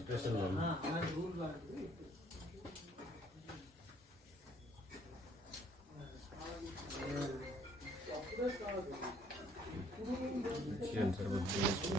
Special अच्छी answer बनती है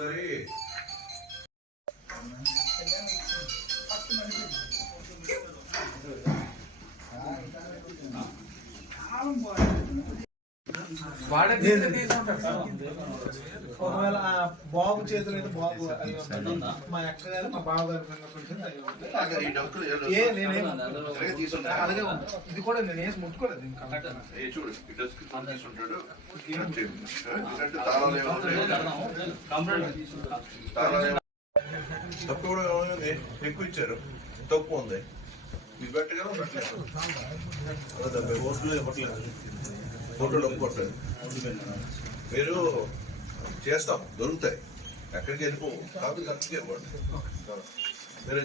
Isso aí. ఒకవేళ ఆ బాబు చేతులు అయితే బాబు అయి ఉంటుంది. మా అక్క గారు మా బావ గారు కొంచెం అయి ఏ నేనేం అలాగే ఉంది. ఇది కూడా నేను వేసి ముట్టుకోలేదు ఇంకా ఏ కూడా ఏమైంది? ఎక్కువ ఇచ్చారు. తక్కువ ఉంది. ఇది పెట్టగా పెట్టలేదు ఓట్లు ఇవ్వట్లేదు ఓట్లు ఒప్పుకోవట్లేదు. మీరు చేస్తాం దొరుకుతాయి. ఎక్కడికి వెళ్ళిపోవు. కాదు కరెక్ట్గా ఇవ్వండి. మీరు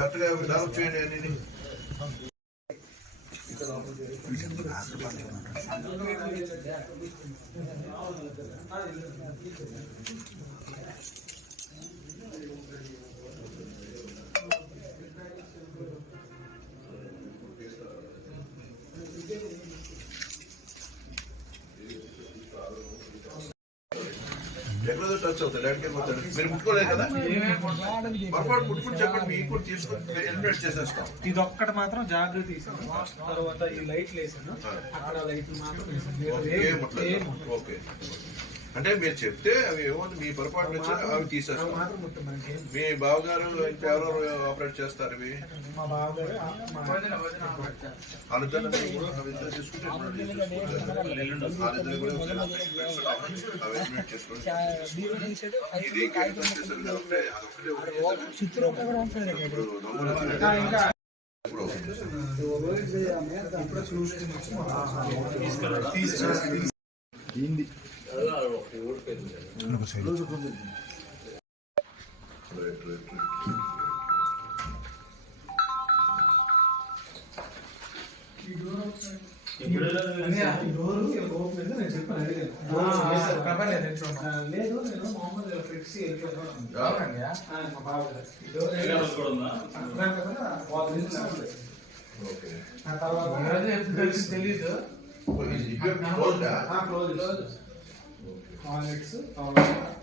కరెక్ట్గా డెవలప్ చేయండి అని Thank you. ఎక్కడో టచ్ అవుతాడు ఎక్కడికి వెళ్ళిపోతాడు మీరు ముట్టుకోలేదు కదా? పొరపాటు ముట్టుకుని చెప్పండి. మీకు కూడా తీసుకొని ఎలిమినేట్ చేసేస్తాం. ఇది ఒక్కటి మాత్రం జాగ్రత్త తీసాను తర్వాత ఈ లైట్లు వేసాను అక్కడ లైట్లు మాత్రం వేసాను ఓకే, అంటే మీరు చెప్తే అవి ఏముంది మీ పొరపాటు నుంచి అవి అవి తీసేస్తాం మాత్రం ముట్టం మనకి ఏం- మీ బావగారు ఇంకెవరెవరు ఆపరేట్ చేస్తారు ఇవి తీసుకుంటే లేదు నేను తర్వాత తెలీదు. క్లోజ్. Anex'i alacağız.